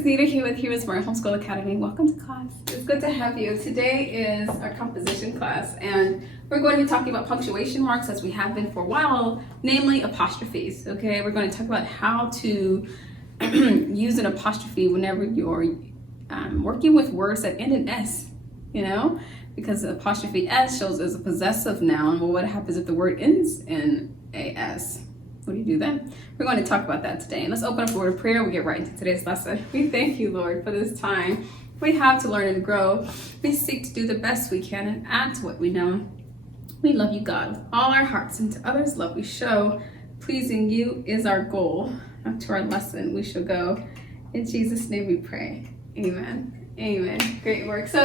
is Nita here with Heroesmart Homeschool Academy. Welcome to class. It's good to have you. Today is our composition class, and we're going to be talking about punctuation marks as we have been for a while, namely apostrophes. Okay, we're going to talk about how to use an apostrophe whenever you're working with words that end in S, because the apostrophe S shows as a possessive noun. Well, what happens if the word ends in a S? What do you do then? We're going to talk about that today. And let's open up a word of prayer. We'll get right into today's lesson. We thank you, Lord, for this time we have to learn and grow. We seek to do the best we can and add to what we know. We love you, God, with all our hearts, and to others love we show. Pleasing you is our goal. To our lesson we shall go. In Jesus' name we pray. Amen. Amen. Great work. So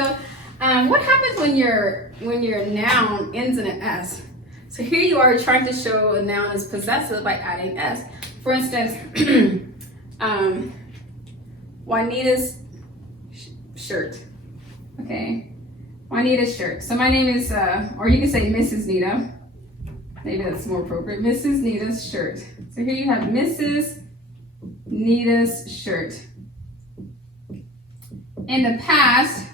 what happens when your noun ends in an S? So here you are trying to show a noun is possessive by adding S. For instance, Juanita's shirt. Okay, Juanita's shirt. So my name is, or you can say Mrs. Nita. Maybe that's more appropriate. Mrs. Nita's shirt. So here you have Mrs. Nita's shirt. In the past,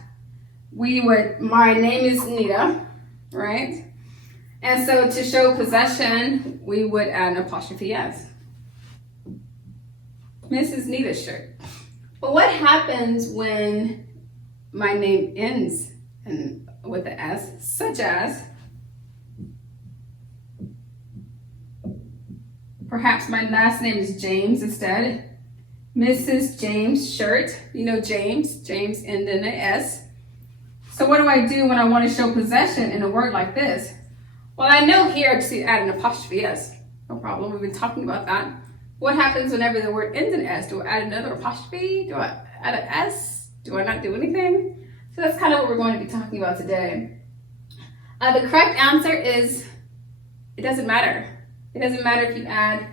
my name is Nita, right? And so to show possession, we would add an apostrophe S. Mrs. Nita's shirt. But what happens when my name ends with an S, such as, perhaps my last name is James instead. Mrs. James' shirt. You know James end in an S. So what do I do when I want to show possession in a word like this? Well, I know here I just add an apostrophe S. No problem. We've been talking about that. What happens whenever the word ends in S? Do I add another apostrophe? Do I add an S? Do I not do anything? So that's kind of what we're going to be talking about today. The correct answer is it doesn't matter. It doesn't matter if you add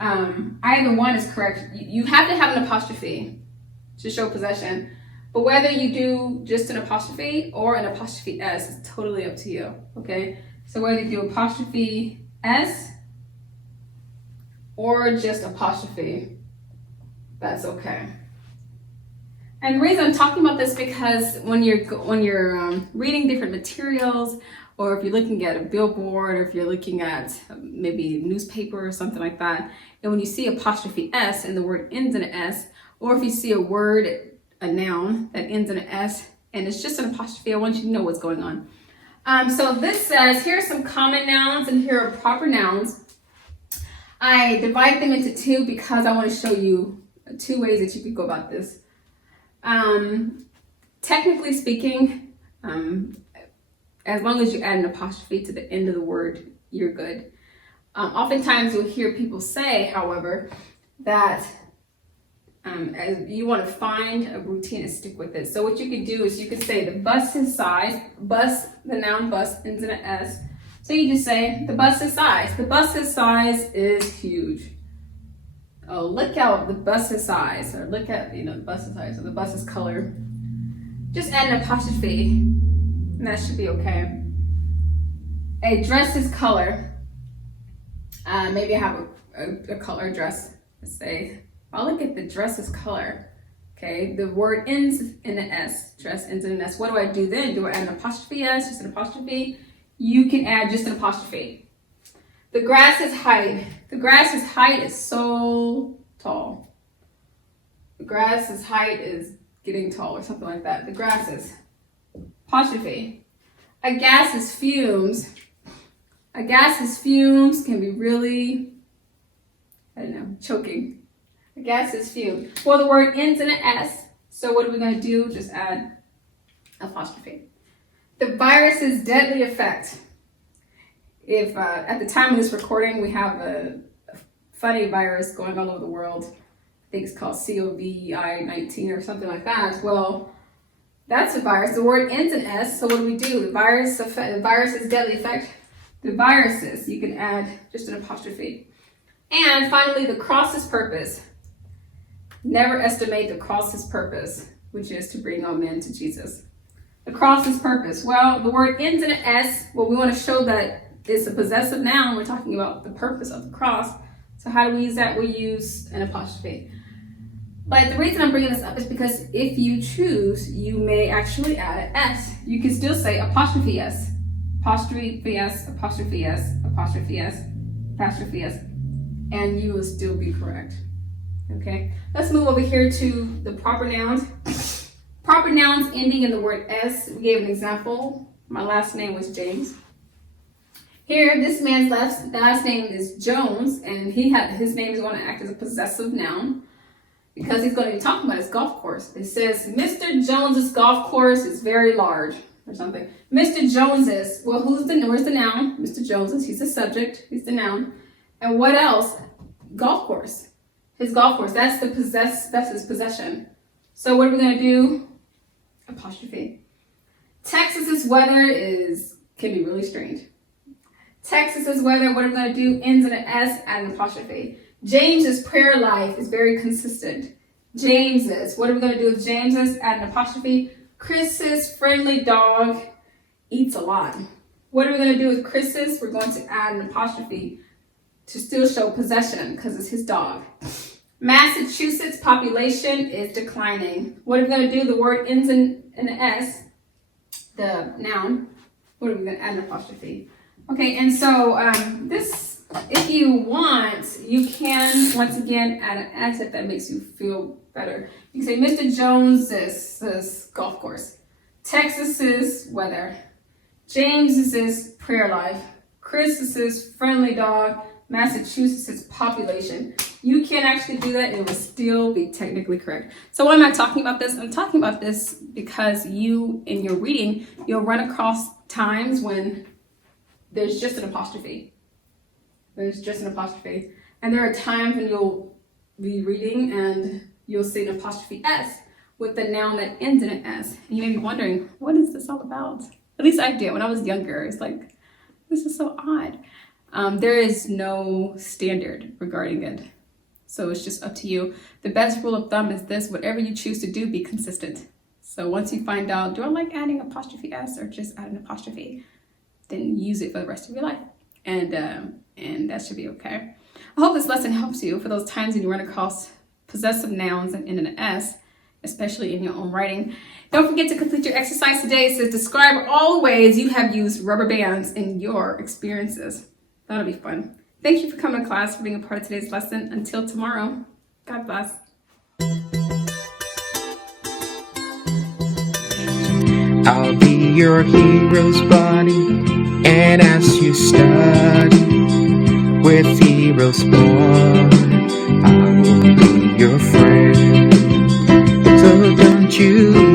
either one is correct. You have to have an apostrophe to show possession. But whether you do just an apostrophe or an apostrophe S is totally up to you. Okay? So whether you do apostrophe S or just apostrophe, that's okay. And the reason I'm talking about this because when you're reading different materials, or if you're looking at a billboard, or if you're looking at maybe a newspaper or something like that, and when you see apostrophe S and the word ends in an S, or if you see a word, a noun that ends in an S and it's just an apostrophe, I want you to know what's going on. So this says, here are some common nouns and here are proper nouns. I divide them into two because I want to show you two ways that you could go about this. Technically speaking, as long as you add an apostrophe to the end of the word, you're good. Oftentimes you'll hear people say, however, that as you want to find a routine and stick with it. So what you can do is you can say the bus's size. Bus, the noun bus ends in an S. So you just say the bus's size. The bus's size is huge. Oh, look out the bus's size, or look at the bus's size, or the bus's color. Just add an apostrophe, and that should be okay. A dress's color. Maybe I have a color dress. Let's say, I'll look at the dress's color. Okay, the word ends in an S. Dress ends in an S. What do I do then? Do I add an apostrophe S, just an apostrophe? You can add just an apostrophe. The grass's height. The grass's height is so tall. The grass's height is getting tall, or something like that. The grass's apostrophe. A gas's fumes. A gas's fumes can be really, choking. A gas's fume. Well, the word ends in an S, so what are we going to do? Just add apostrophe. The virus's deadly effect. If at the time of this recording we have a funny virus going all over the world, I think it's called COVID-19 or something like that. Well, that's a virus. The word ends in S, so what do we do? The virus's deadly effect. The viruses, you can add just an apostrophe. And finally, the cross's purpose. Never estimate the cross's purpose, which is to bring all men to Jesus. The cross's purpose. Well, the word ends in an S. Well, we want to show that it's a possessive noun. We're talking about the purpose of the cross. So how do we use that? We use an apostrophe. But the reason I'm bringing this up is because if you choose, you may actually add an S. You can still say apostrophe S, apostrophe S, apostrophe S, apostrophe S, apostrophe S, and you will still be correct. Okay, let's move over here to the proper nouns. Proper nouns ending in the word S. We gave an example. My last name was James. Here, this man's last name is Jones, and his name is going to act as a possessive noun because he's going to be talking about his golf course. It says, Mr. Jones's golf course is very large, or something. Mr. Jones's, well, where's the noun? Mr. Jones's, he's the subject, he's the noun. And what else? Golf course. His golf course, that's his possession. So what are we going to do? Apostrophe. Texas's weather can be really strange. Texas's weather, what are we going to do? Ends in an S, add an apostrophe. James's prayer life is very consistent. James's, what are we going to do with James's? Add an apostrophe. Chris's friendly dog eats a lot. What are we going to do with Chris's? We're going to add an apostrophe to still show possession because it's his dog. Massachusetts population is declining. What are we going to do? The word ends in an S, the noun. What are we going to add an apostrophe? Okay, and so this, if you want, you can, once again, add an S if that makes you feel better. You can say, Mr. Jones's golf course. Texas's weather. James's prayer life. Chris's friendly dog. Massachusetts population. You can actually do that and it will still be technically correct. So why am I talking about this? I'm talking about this because you, in your reading, you'll run across times when there's just an apostrophe. There's just an apostrophe. And there are times when you'll be reading and you'll see an apostrophe S with the noun that ends in an S. And you may be wondering, what is this all about? At least I did when I was younger. It's like, this is so odd. There is no standard regarding it. So it's just up to you. The best rule of thumb is this: whatever you choose to do, be consistent. So once you find out, do I like adding apostrophe S or just add an apostrophe, then use it for the rest of your life. And that should be okay. I hope this lesson helps you for those times when you run across possessive nouns and end in an S, especially in your own writing. Don't forget to complete your exercise today. It says describe all the ways you have used rubber bands in your experiences. That'll be fun. Thank you for coming to class, for being a part of today's lesson. Until tomorrow, God bless. I'll be your hero's buddy, and as you study with Heroesmart, I will be your friend. So don't you